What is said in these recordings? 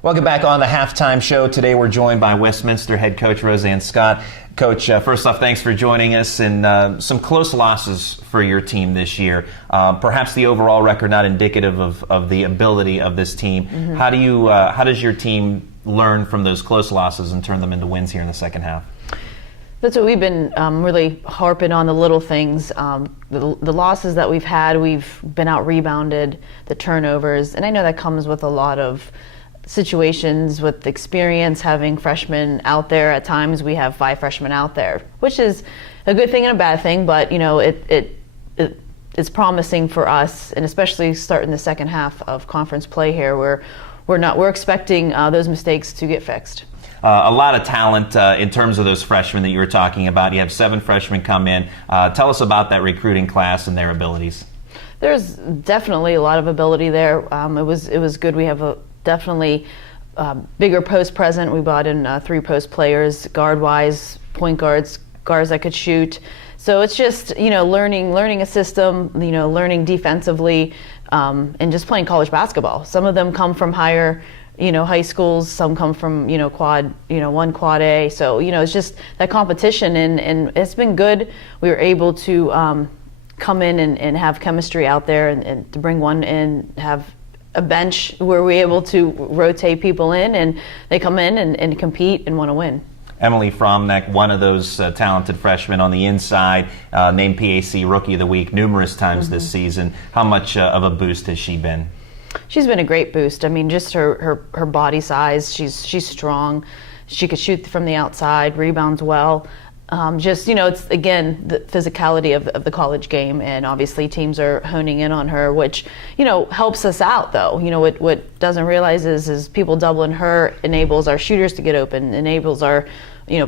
Welcome back on the Halftime Show. Today we're joined by Westminster head coach Rosanne Scott. Coach, first off, thanks for joining us. And some close losses for your team this year. Perhaps the overall record not indicative of the ability of this team. Mm-hmm. How does your team learn from those close losses and turn them into wins here in the second half? That's what we've been really harping on, the little things. The losses that we've had, we've been out-rebounded, the turnovers. And I know that comes with a lot of situations with experience, having freshmen out there. At times we have 5 freshmen out there, which is a good thing and a bad thing, but you know it's promising for us, and especially starting the second half of conference play here, where we're expecting those mistakes to get fixed. A lot of talent in terms of those freshmen that you were talking about. You have 7 freshmen come in. Tell us about that recruiting class and their abilities. There's definitely a lot of ability there. It was good. We have a definitely bigger post present. We brought in 3 post players, guard-wise, point guards that could shoot. So it's just, learning a system, learning defensively, and just playing college basketball. Some of them come from higher, high schools. Some come from, quad A. So, it's just that competition, and it's been good. We were able to come in and have chemistry out there, and to bring one in, have a bench where we're able to rotate people in, and they come in and compete and want to win. Emily Frommeneck, one of those talented freshmen on the inside, named PAC Rookie of the Week numerous times this season. How much of a boost has she been? She's been a great boost. I mean, just her body size. She's strong. She could shoot from the outside, rebounds well. It's again the physicality of the college game, and obviously teams are honing in on her, which helps us out though. What doesn't realize is people doubling her enables our shooters to get open, enables our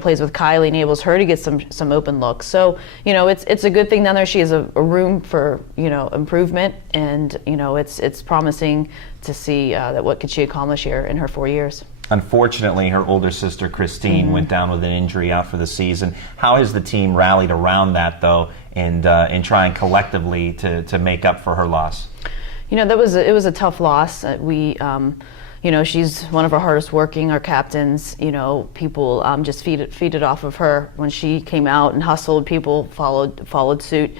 plays with Kylie, enables her to get some open looks. So it's a good thing down there. She has a room for improvement, and it's promising to see that what could she accomplish here in her 4 years. Unfortunately, her older sister, Christine, went down with an injury out for the season. How has the team rallied around that, though, and trying collectively to make up for her loss? It was a tough loss. She's one of our hardest working, our captains. People just feed it off of her. When she came out and hustled, people followed suit.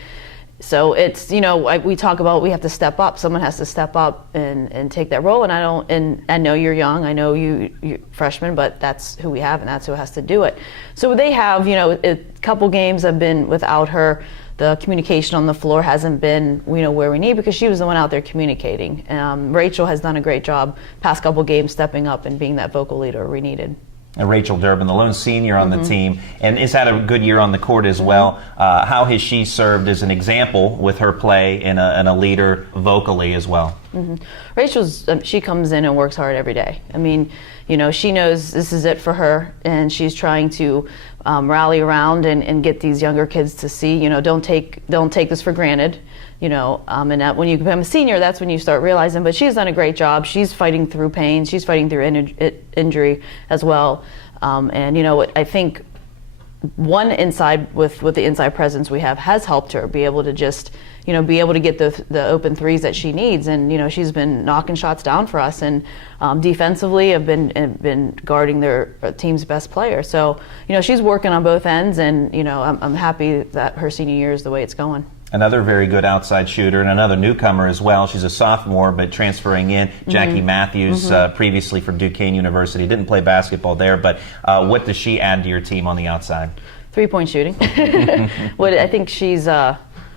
So it's, we talk about we have to step up. Someone has to step up and take that role. And I know you're young. I know you're freshman, but that's who we have, and that's who has to do it. So they have, a couple games have been without her. The communication on the floor hasn't been, where we need, because she was the one out there communicating. Rachel has done a great job past couple games stepping up and being that vocal leader we needed. Rachel Durbin, the lone senior on the team, and has had a good year on the court as well. How has she served as an example with her play and a leader vocally as well? She comes in and works hard every day. I mean, she knows this is it for her, and she's trying to rally around and get these younger kids to see, don't take this for granted. And that when you become a senior, that's when you start realizing. But she's done a great job. She's fighting through pain. She's fighting through injury as well. I think one inside with the inside presence we have has helped her be able to just be able to get the open threes that she needs. And she's been knocking shots down for us, and defensively have been guarding their team's best player. So she's working on both ends, and I'm happy that her senior year is the way it's going. Another very good outside shooter, and another newcomer as well. She's a sophomore, but transferring in. Jackie Matthews, previously from Duquesne University. Didn't play basketball there, but what does she add to your team on the outside? 3-point shooting. I think she's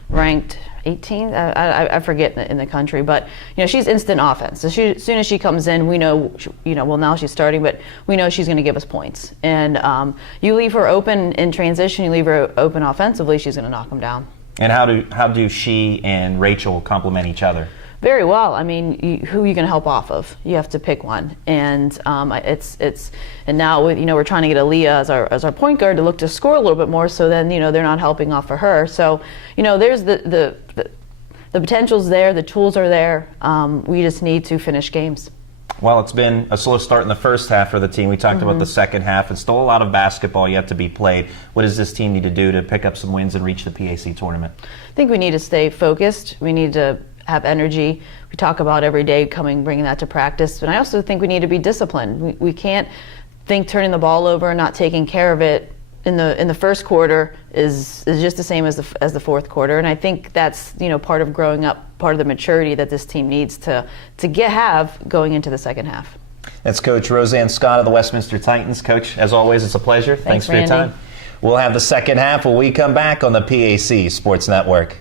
ranked 18th. I forget in the country, but she's instant offense. So as soon as she comes in, we know, now she's starting, but we know she's going to give us points. And you leave her open in transition, you leave her open offensively, she's going to knock them down. And how do she and Rachel complement each other? Very well. I mean, who are you going to help off of? You have to pick one, and and now we're trying to get Aaliyah as our point guard to look to score a little bit more. So then they're not helping off of her. So there's the potential's there, the tools are there. We just need to finish games. Well, it's been a slow start in the first half for the team. We talked about the second half. It's still a lot of basketball yet to be played. What does this team need to do to pick up some wins and reach the PAC tournament? I think we need to stay focused. We need to have energy. We talk about every day bringing that to practice. And I also think we need to be disciplined. We can't think turning the ball over and not taking care of it in the first quarter is just the same as the fourth quarter. And I think that's part of growing up, part of the maturity that this team needs to have going into the second half. That's Coach Rosanne Scott of the Westminster Titans. Coach, as always, it's a pleasure. Thanks for your time. We'll have the second half when we come back on the PAC Sports Network.